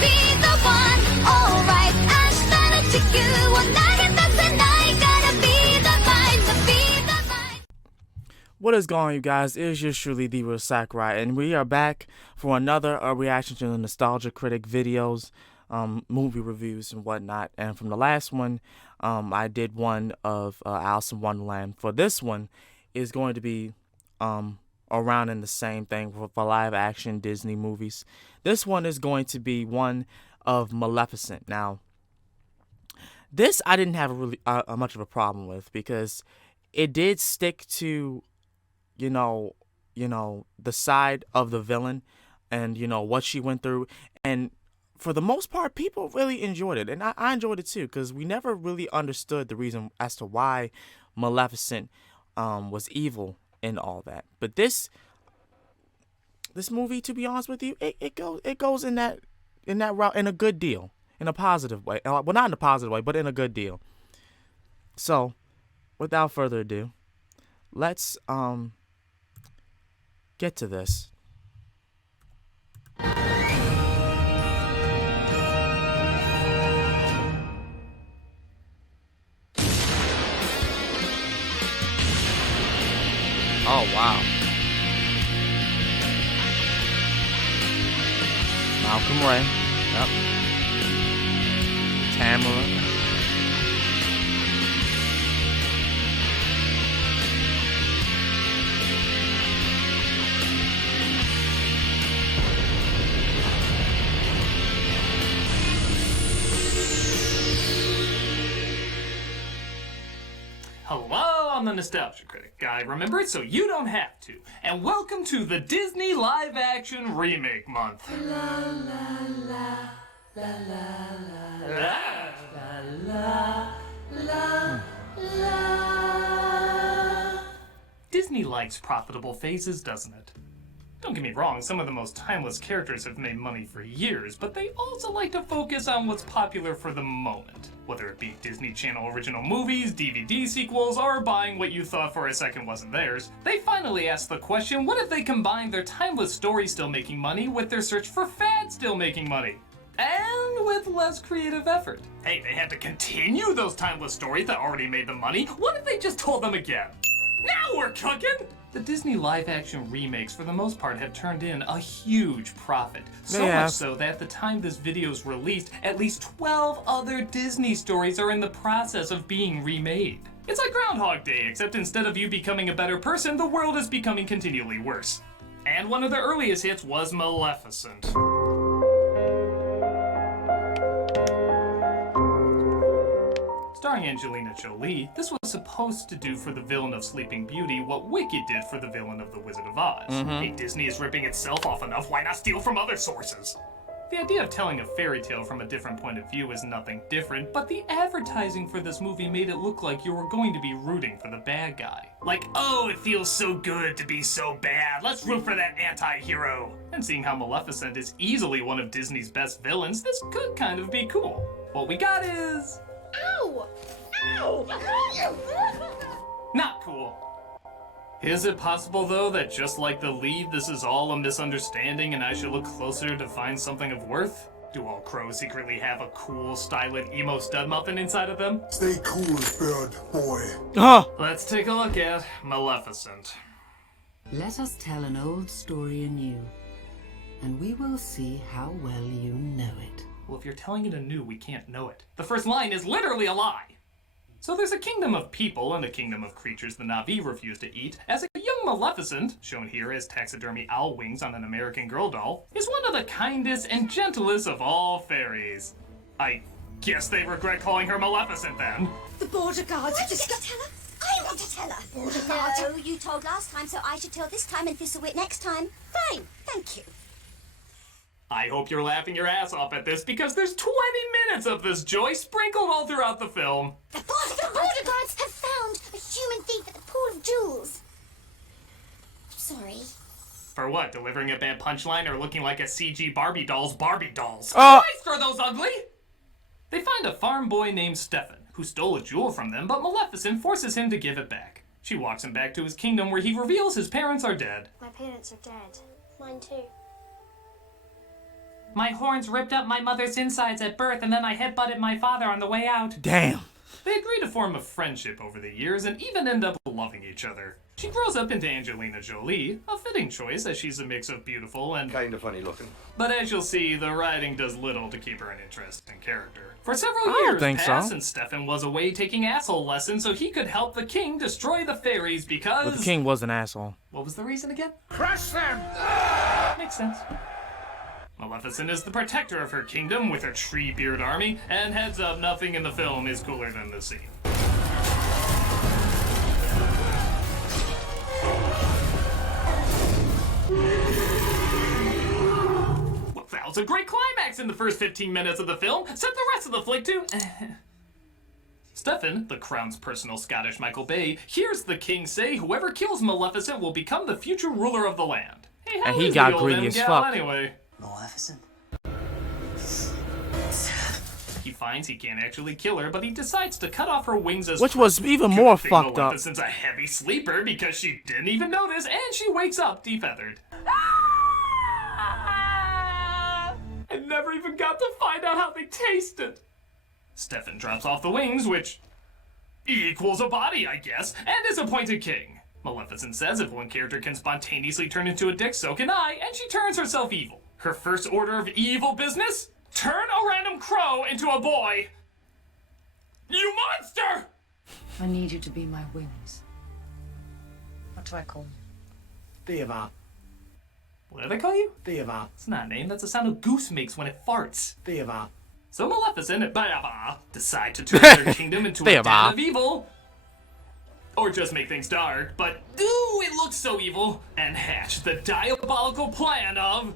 be the one. Alright, 明日の地球を投げ出せないからbe the mind, be the mind. What is going on, you guys? It is yours truly, the real Sakurai, and we are back for another reaction to the Nostalgia Critic videos, movie reviews and whatnot. And from the last one, I did one of Alice in Wonderland. For this one, is going to be around in the same thing for live action Disney movies. This one is going to be one of Maleficent. Now, this I didn't have really much of a problem with because it did stick to the side of the villain and, what she went through. And for the most part, people really enjoyed it. And I enjoyed it too, because we never really understood the reason as to why Maleficent was evil and all that. But this movie, to be honest with you, it goes in that route, in a good deal, in a positive way. Well, not in a positive way, but in a good deal. So, without further ado, let's get to this. Oh, wow. Malcolm Ray. Yep. Tamara. Hello, I'm the Nostalgia Critic. I remember it so you don't have to. And welcome to the Disney Live Action Remake Month. Disney likes profitable phases, doesn't it? Don't get me wrong, some of the most timeless characters have made money for years, but they also like to focus on what's popular for the moment. Whether it be Disney Channel original movies, DVD sequels, or buying what you thought for a second wasn't theirs, they finally asked the question, what if they combined their timeless story still making money with their search for fad still making money? And with less creative effort. Hey, they had to continue those timeless stories that already made them money. What if they just told them again? Now we're cooking! The Disney live-action remakes, for the most part, have turned in a huge profit. So much so that at the time this video is released, at least 12 other Disney stories are in the process of being remade. It's like Groundhog Day, except instead of you becoming a better person, the world is becoming continually worse. And one of the earliest hits was Maleficent. Starring Angelina Jolie, this was supposed to do for the villain of Sleeping Beauty what Wicked did for the villain of The Wizard of Oz. Hey, Disney is ripping itself off enough, why not steal from other sources? The idea of telling a fairy tale from a different point of view is nothing different, but the advertising for this movie made it look like you were going to be rooting for the bad guy. Like, oh, it feels so good to be so bad, let's root for that anti-hero. And seeing how Maleficent is easily one of Disney's best villains, this could kind of be cool. What we got is... Ow! Ow! Not cool. Is it possible, though, that just like the lead, this is all a misunderstanding and I should look closer to find something of worth? Do all crows secretly have a cool, stylish emo stud muffin inside of them? Stay cool, bird boy. Let's take a look at Maleficent. Let us tell an old story anew, and we will see how well you know it. Well, if you're telling it anew, we can't know it. The first line is literally a lie. So there's a kingdom of people and a kingdom of creatures the Na'vi refuse to eat, as a young Maleficent, shown here as taxidermy owl wings on an American Girl doll, is one of the kindest and gentlest of all fairies. I guess they regret calling her Maleficent then. The border guards have Just tell her. I want to tell her. Border guards. No, you told last time, so I should tell this time and this'll wait next time. Fine, thank you. I hope you're laughing your ass off at this because there's 20 minutes of this joy sprinkled all throughout the film. The border guards have found a human thief at the pool of jewels. Sorry. For what, delivering a bad punchline or looking like a CG Barbie dolls? Christ, are those ugly? They find a farm boy named Stefan, who stole a jewel from them, but Maleficent forces him to give it back. She walks him back to his kingdom where he reveals his parents are dead. My parents are dead. Mine too. My horns ripped up my mother's insides at birth, and then I headbutted my father on the way out. Damn. They agree to form a friendship over the years and even end up loving each other. She grows up into Angelina Jolie, a fitting choice as she's a mix of beautiful and Kinda funny looking. But as you'll see, the writing does little to keep her an interesting character. For several I don't years think so. passed, and Stefan was away taking asshole lessons so he could help the king destroy the fairies because... But the king was an asshole. What was the reason again? Crush them! Makes sense. Maleficent is the protector of her kingdom with her tree-beard army, and heads up, nothing in the film is cooler than this scene. Well, that was a great climax in the first 15 minutes of the film. Set the rest of the flick to... Stefan, the crown's personal Scottish Michael Bay, hears the king say whoever kills Maleficent will become the future ruler of the land. Hey, how And he is got the old greedy as gal fuck. Anyway? Maleficent? He finds he can't actually kill her, but he decides to cut off her wings as Which was even Good more thing fucked up. Maleficent's a heavy sleeper because she didn't even notice, and she wakes up defeathered. I never even got to find out how they tasted. Stefan drops off the wings, which equals a body, I guess, and is appointed king. Maleficent says if one character can spontaneously turn into a dick, so can I, and she turns herself evil. Her first order of evil business? Turn a random crow into a boy. You monster! I need you to be my wings. What do I call you? Beaver. What do they call you? Beaver. It's not a name, that's the sound a goose makes when it farts. Beaver. So Maleficent and Beaver decide to turn their kingdom into a den Beaver. of evil. Or just make things dark, but ooh, it looks so evil. And hatch the diabolical plan of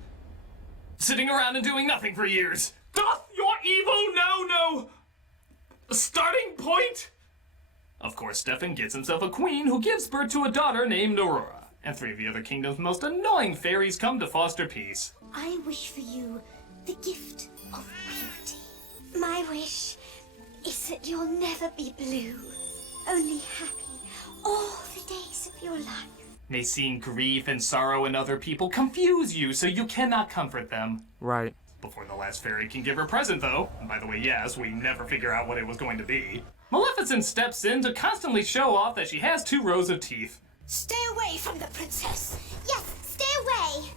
sitting around and doing nothing for years. Doth your evil now know a starting point? Of course, Stefan gets himself a queen who gives birth to a daughter named Aurora. And three of the other kingdom's most annoying fairies come to foster peace. I wish for you the gift of beauty. My wish is that you'll never be blue, only happy all the days of your life. May seeing grief and sorrow in other people confuse you so you cannot comfort them. Right. Before the last fairy can give her present, though, and by the way, yes, we never figure out what it was going to be, Maleficent steps in to constantly show off that she has 2 rows of teeth. Stay away from the princess. Yes, stay away.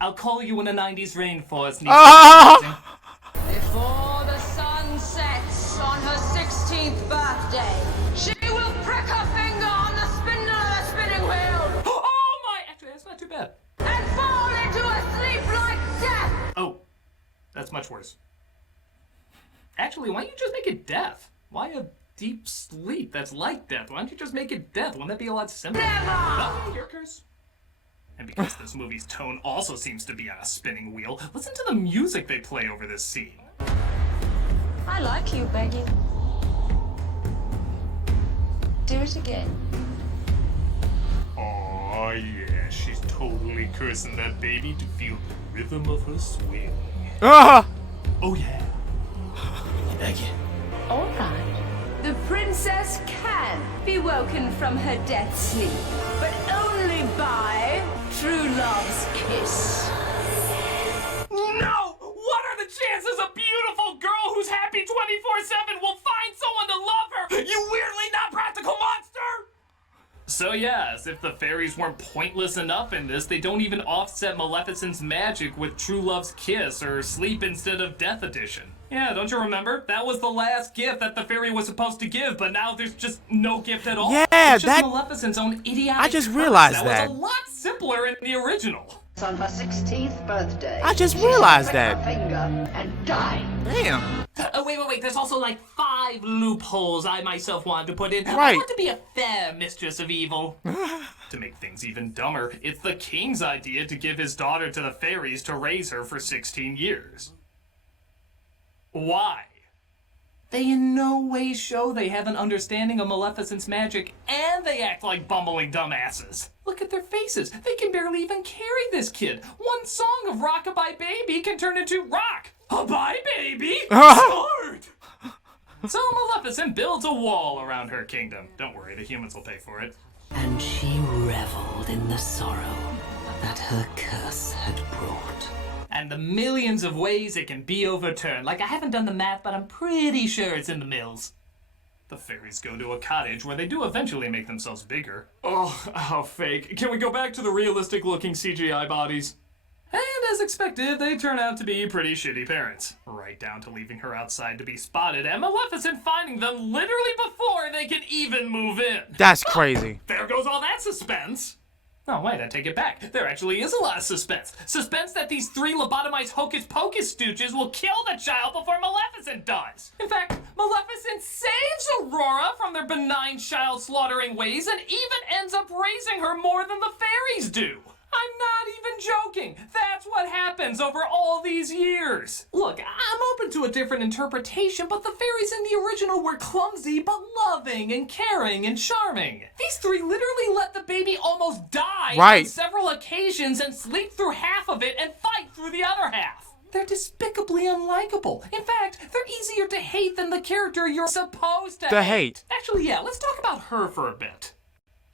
I'll call you when a 90s rainforest needs Ah! Before the sun sets on her 16th birthday, she will prick her finger on the spindle of the spinning wheel Oh my! Actually, that's not too bad. and fall into a sleep like death. Oh, that's much worse. Actually, why don't you just make it death? Why a deep sleep that's like death? Why don't you just make it death? Wouldn't that be a lot simpler? Oh, your curse. And because this movie's tone also seems to be on a spinning wheel, listen to the music they play over this scene. I like you, Becky. Do it again. Oh yeah, she's totally cursing that baby to feel the rhythm of her swing. Ah! Oh yeah. All right. The princess can be woken from her death sleep, but only by true love's kiss. No! What are the chances a beautiful girl who's happy 24/7 will find someone to love her? You weirdly not practical monster! So yes, if the fairies weren't pointless enough in this, they don't even offset Maleficent's magic with True Love's Kiss or Sleep Instead of Death Edition. Yeah, don't you remember? That was the last gift that the fairy was supposed to give, but now there's just no gift at all. Yeah, it's just that- Maleficent's own idiotic I just curse realized that. was a lot simpler in the original. On her 16th birthday. I just realized Prick her that. finger and die. Damn. Oh, wait. There's also like 5 loopholes I myself wanted to put in. I Right. want to be a fair mistress of evil. To make things even dumber, it's the king's idea to give his daughter to the fairies to raise her for 16 years. Why? They in no way show they have an understanding of Maleficent's magic, and they act like bumbling dumbasses. Look at their faces. They can barely even carry this kid. One song of Rockabye Baby can turn into Rock. Bye Baby! Start! So Maleficent builds a wall around her kingdom. Don't worry, the humans will pay for it. And she reveled in the sorrow that her curse had brought. And the millions of ways it can be overturned. Like, I haven't done the math, but I'm pretty sure it's in the mills. The fairies go to a cottage where they do eventually make themselves bigger. Oh, how fake. Can we go back to the realistic-looking CGI bodies? And as expected, they turn out to be pretty shitty parents. Right down to leaving her outside to be spotted and Maleficent finding them literally before they can even move in. That's crazy. There goes all that suspense. Oh, wait, I take it back. There actually is a lot of suspense. Suspense that these three lobotomized hocus-pocus stooges will kill the child before Maleficent does. In fact, Maleficent saves Aurora from their benign child-slaughtering ways and even ends up raising her more than the fairies do. I'm not even joking. That's what happens over all these years. Look, I'm open to a different interpretation, but the fairies in the original were clumsy, but loving and caring and charming. These three literally let the baby almost die on several occasions and sleep through half of it and fight through the other half. They're despicably unlikable. In fact, they're easier to hate than the character you're supposed to hate. Actually, yeah, let's talk about her for a bit.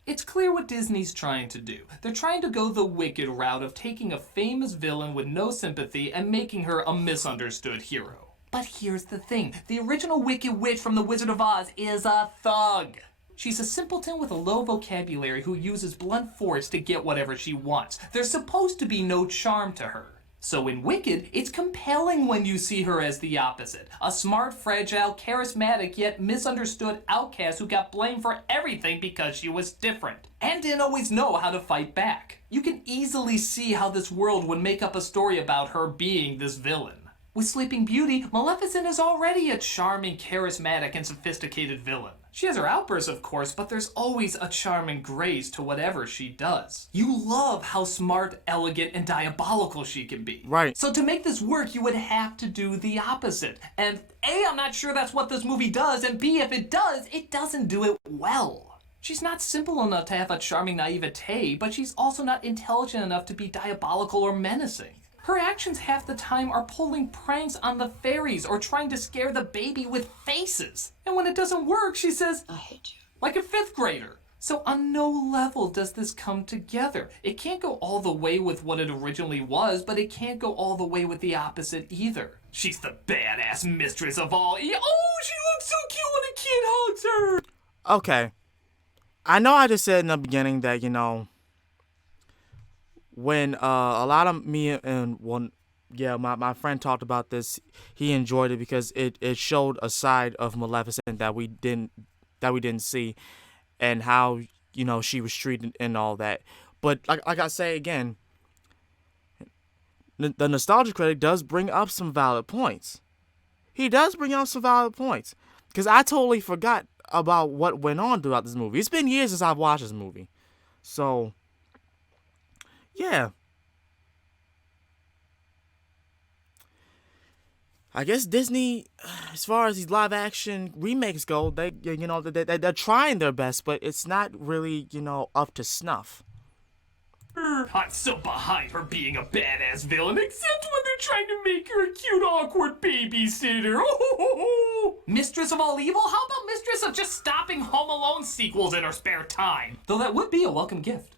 It's clear what Disney's trying to do. They're trying to go the wicked route of taking a famous villain with no sympathy and making her a misunderstood hero. But here's the thing. The original Wicked Witch from The Wizard of Oz is a thug. She's a simpleton with a low vocabulary who uses blunt force to get whatever she wants. There's supposed to be no charm to her. So in Wicked, it's compelling when you see her as the opposite. A smart, fragile, charismatic, yet misunderstood outcast who got blamed for everything because she was different. And didn't always know how to fight back. You can easily see how this world would make up a story about her being this villain. With Sleeping Beauty, Maleficent is already a charming, charismatic, and sophisticated villain. She has her outbursts, of course, but there's always a charm and grace to whatever she does. You love how smart, elegant, and diabolical she can be. Right. So to make this work, you would have to do the opposite. And A, I'm not sure that's what this movie does, and B, if it does, it doesn't do it well. She's not simple enough to have a charming naivete, but she's also not intelligent enough to be diabolical or menacing. Her actions half the time are pulling pranks on the fairies or trying to scare the baby with faces. And when it doesn't work, she says, "I hate you," like a 5th grader. So on no level does this come together. It can't go all the way with what it originally was, but it can't go all the way with the opposite either. She's the badass mistress of all. Oh, she looks so cute when a kid hugs her. Okay. I know I just said in the beginning that, when a lot of me and my friend talked about this, he enjoyed it because it showed a side of Maleficent that we didn't see, and how she was treated and all that. But like I say again, the Nostalgia Critic does bring up some valid points. He does bring up some valid points, because I totally forgot about what went on throughout this movie. It's been years since I've watched this movie, so. Yeah. I guess Disney, as far as these live action remakes go, they're trying their best, but it's not really, up to snuff. I'm so behind her being a badass villain, except when they're trying to make her a cute, awkward babysitter. Mistress of all evil? How about Mistress of just stopping Home Alone sequels in her spare time? Though that would be a welcome gift.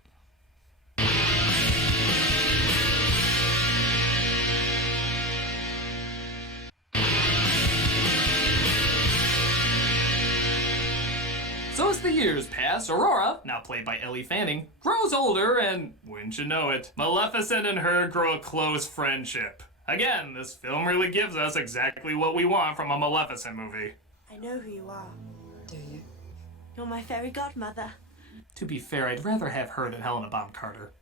So as the years pass, Aurora, now played by Ellie Fanning, grows older and, wouldn't you know it, Maleficent and her grow a close friendship. Again, this film really gives us exactly what we want from a Maleficent movie. I know who you are. Do you? You're my fairy godmother. To be fair, I'd rather have her than Helena Bonham Carter.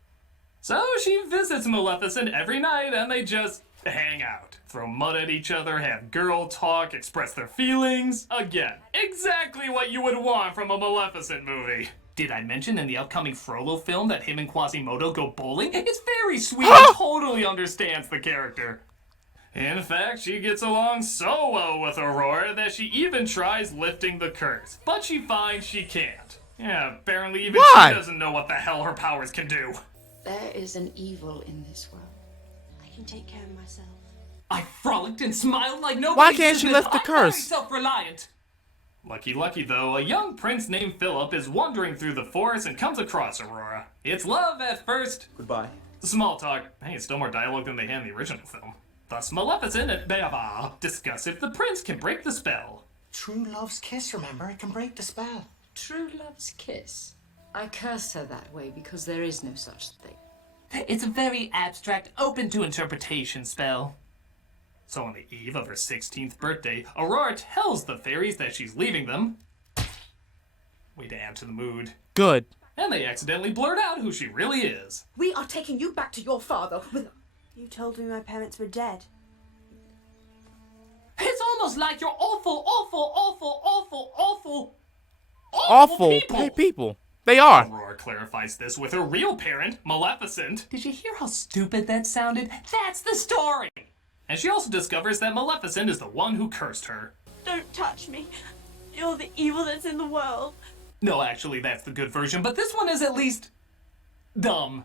So she visits Maleficent every night and they just hang out. Throw mud at each other, have girl talk, express their feelings. Again, exactly what you would want from a Maleficent movie. Did I mention in the upcoming Frollo film that him and Quasimodo go bowling? It's very sweet and totally understands the character. In fact, she gets along so well with Aurora that she even tries lifting the curse. But she finds she can't. Yeah, apparently even she doesn't know what the hell her powers can do. There is an evil in this world. I can take care of myself. I frolicked and smiled like nobody. Why can't she lift the I'm curse? very self-reliant. Lucky though, a young prince named Philip is wandering through the forest and comes across Aurora. It's love at first. Goodbye. Small talk. Hey, it's still more dialogue than they had in the original film. Thus, Maleficent and Beava discuss if the prince can break the spell. True love's kiss, remember? It can break the spell. True love's kiss. I cursed her that way because there is no such thing. It's a very abstract, open to interpretation spell. So on the eve of her 16th birthday, Aurora tells the fairies that she's leaving them. Way to add to the mood. Good. And they accidentally blurt out who she really is. We are taking you back to your father with... You told me my parents were dead. It's almost like you're awful people. They are. Aurora clarifies this with her real parent, Maleficent. Did you hear how stupid that sounded? That's the story! And she also discovers that Maleficent is the one who cursed her. Don't touch me. You're the evil that's in the world. No, actually, that's the good version, but this one is at least dumb.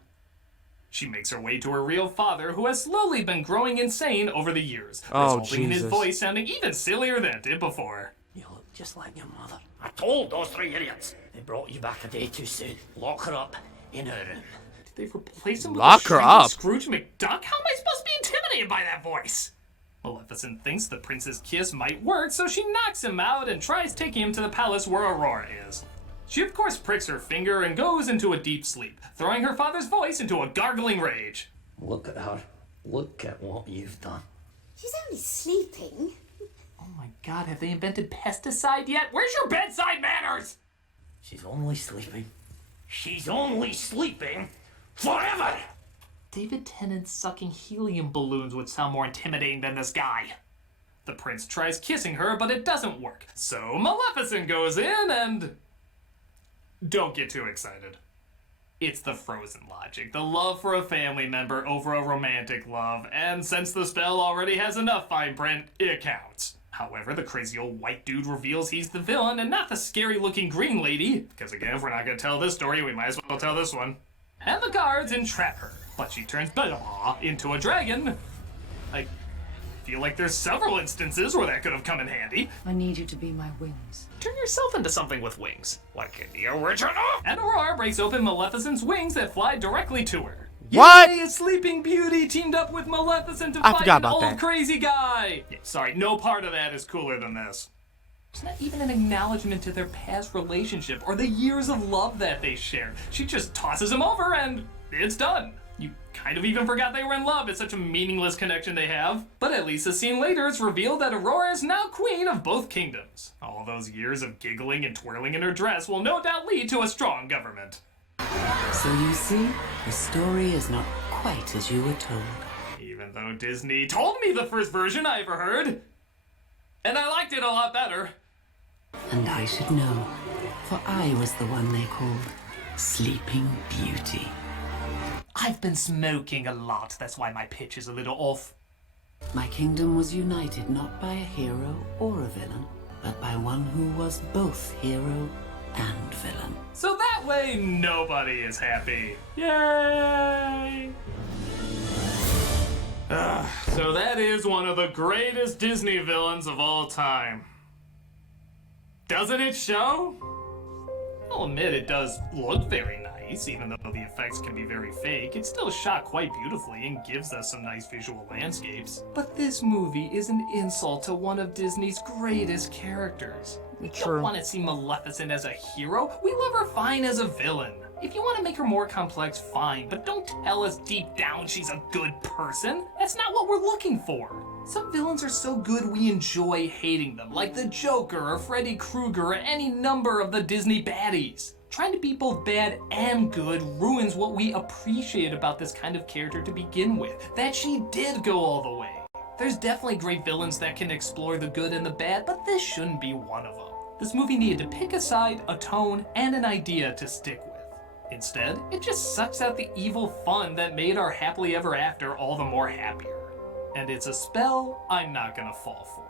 She makes her way to her real father, who has slowly been growing insane over the years, resulting in his voice sounding even sillier than it did before. You look just like your mother. I told those 3 idiots. They brought you back a day too soon. Lock her up in her room. Did they replace him with Lock a her shrinking up? Scrooge McDuck? How am I supposed to be intimidated by that voice? Maleficent thinks the prince's kiss might work, so she knocks him out and tries taking him to the palace where Aurora is. She of course pricks her finger and goes into a deep sleep, throwing her father's voice into a gargling rage. Look at her. Look at what you've done. She's only sleeping. Oh my god, have they invented pesticide yet? Where's your bedside manners? She's only sleeping. She's only sleeping forever! David Tennant sucking helium balloons would sound more intimidating than this guy. The prince tries kissing her, but it doesn't work. So Maleficent goes in and... Don't get too excited. It's the Frozen logic, the love for a family member over a romantic love, and since the spell already has enough fine print, it counts. However, the crazy old white dude reveals he's the villain and not the scary-looking green lady, because again, if we're not gonna tell this story, we might as well tell this one. And the guards entrap her, but she turns Bella into a dragon. I feel like there's several instances where that could have come in handy. I need you to be my wings. Turn yourself into something with wings, like in the original. And Aurora breaks open Maleficent's wings that fly directly to her. What? Yay, a Sleeping Beauty teamed up with Maleficent to I fight forgot an about old that. crazy guy. Yeah, sorry, no part of that is cooler than this. It's not even an acknowledgement to their past relationship or the years of love that they share. She just tosses him over and it's done. You kind of even forgot they were in love. It's such a meaningless connection they have. But at least a scene later, it's revealed that Aurora is now queen of both kingdoms. All those years of giggling and twirling in her dress will no doubt lead to a strong government. So you see, the story is not quite as you were told. Even though Disney told me the first version I ever heard. And I liked it a lot better. And I should know, for I was the one they called Sleeping Beauty. I've been smoking a lot, that's why my pitch is a little off. My kingdom was united not by a hero or a villain, but by one who was both hero and villain. So that way, nobody is happy. Yay! So that is one of the greatest Disney villains of all time. Doesn't it show? I'll admit it does look very nice, even though the effects can be very fake. It's still shot quite beautifully and gives us some nice visual landscapes. But this movie is an insult to one of Disney's greatest characters. We don't want to see Maleficent as a hero. We love her fine as a villain. If you want to make her more complex, fine, but don't tell us deep down she's a good person. That's not what we're looking for. Some villains are so good we enjoy hating them, like the Joker or Freddy Krueger or any number of the Disney baddies. Trying to be both bad and good ruins what we appreciate about this kind of character to begin with, that she did go all the way. There's definitely great villains that can explore the good and the bad, but this shouldn't be one of them. This movie needed to pick a side, a tone, and an idea to stick with. Instead, it just sucks out the evil fun that made our happily ever after all the more happier. And it's a spell I'm not gonna fall for.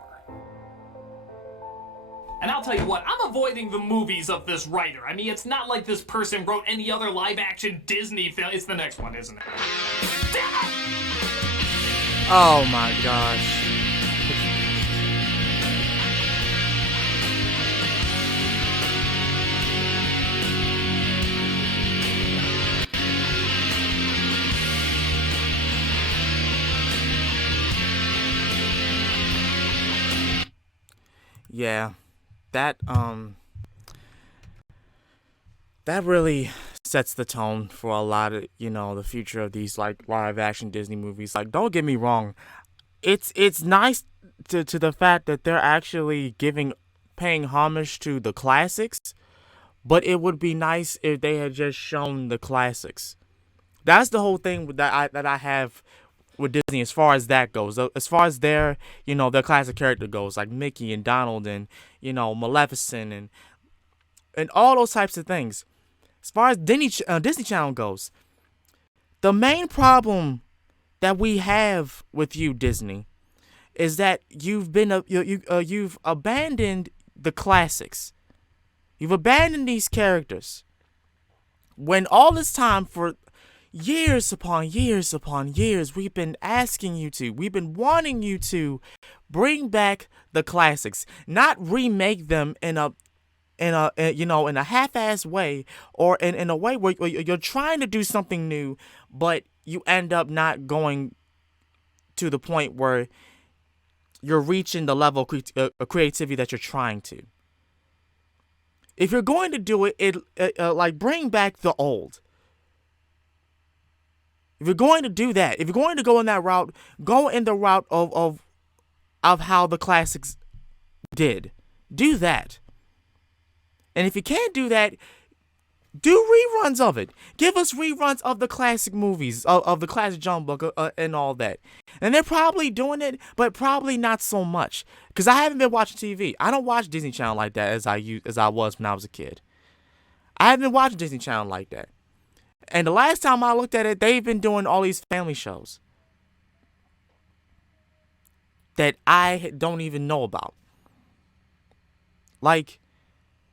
And I'll tell you what, I'm avoiding the movies of this writer. I mean, it's not like this person wrote any other live-action Disney film. It's the next one, isn't it? Damn it! Oh my gosh. yeah, that that really sets the tone for a lot of, the future of these like live action Disney movies. Like, don't get me wrong, it's nice to the fact that they're actually paying homage to the classics, but it would be nice if they had just shown the classics. That's the whole thing that I have with Disney as far as that goes. As far as their classic character goes, like Mickey and Donald and, Maleficent and all those types of things. As far as Disney Channel goes, the main problem that we have with you, Disney, is that you've abandoned the classics. You've abandoned these characters. When all this time, for years upon years upon years, we've been wanting you to bring back the classics, not remake them in a half-assed way, or in a way where you're trying to do something new, but you end up not going to the point where you're reaching the level of creativity that you're trying to. If you're going to do it, like, bring back the old. If you're going to do that, if you're going to go in that route, go in the route of how the classics did. Do that. And if you can't do that, do reruns of it. Give us reruns of the classic movies, of the classic Jungle Book, and all that. And they're probably doing it, but probably not so much. Because I haven't been watching TV. I don't watch Disney Channel like that as I was when I was a kid. I haven't been watching Disney Channel like that. And the last time I looked at it, they've been doing all these family shows that I don't even know about. Like,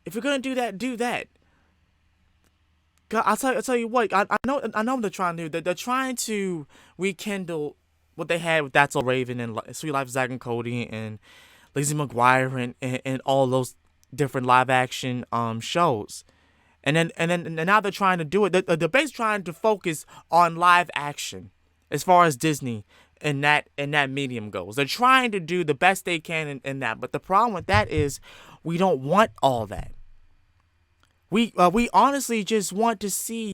if you're gonna do that, do that. God, I'll tell you what. I know what they're trying to do. They're trying to rekindle what they had with That's So Raven and Sweet Life of Zack and Cody and Lizzie McGuire and all those different live action shows. And now they're trying to do it. They're basically trying to focus on live action as far as Disney and that medium goes. They're trying to do the best they can in that. But the problem with that is we don't want all that. We honestly just want to see,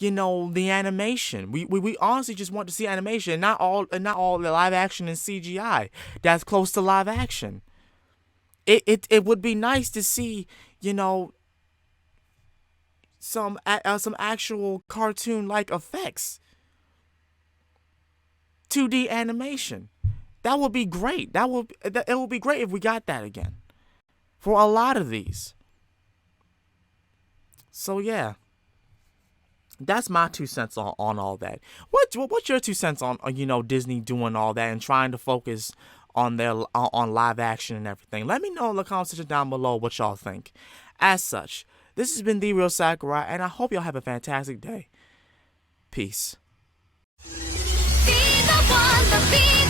the animation. We honestly just want to see animation, and not all the live action and CGI that's close to live action. It would be nice to see, some actual cartoon-like effects. 2D animation. That would be great. It would be great if we got that again for a lot of these. So yeah, that's my 2 cents on all that. What's your 2 cents on Disney doing all that and trying to focus on on live action and everything? Let me know in the comment section down below what y'all think. As such, this has been The Real Sakurai, and I hope y'all have a fantastic day. Peace. Be the one, be